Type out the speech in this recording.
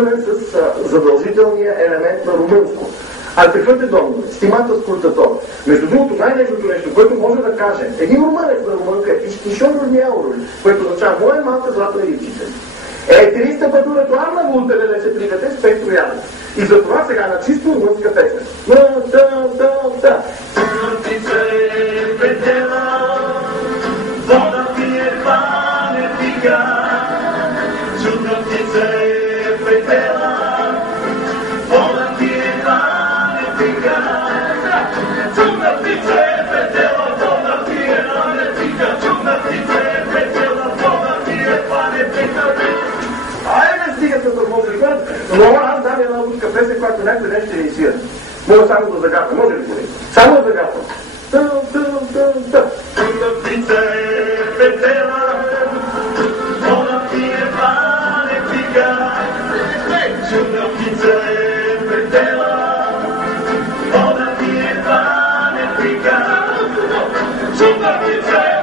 влизаме с задължителния елемент на румънско. Артефът доминус, стимата скуртатор. Между другото, най-нежното нещо, което може да каже един румънец на румънка е тишкишон миаурули, което означава моя малка златна рибчица. 300 пътурато арна вултелеле се пригате с 5 трояни. И затова сега на чисто румънска песен. Вода пие, пане пига, чудна птица е претела. Вода пие, пане пига, чудна птица е претела. Вода пие, пане пига, чудна птица е претела. Вода пие, пане пига. Айде не стига с музика, но аз дам една лудка песен, която някой ден ще ни свира. Мога само да загатна, може ли го? Само да загатна. Чудна птица е претела, вода пие, пане пига. Чудна птица е претела, вода пие, пане пига. Чудна птица е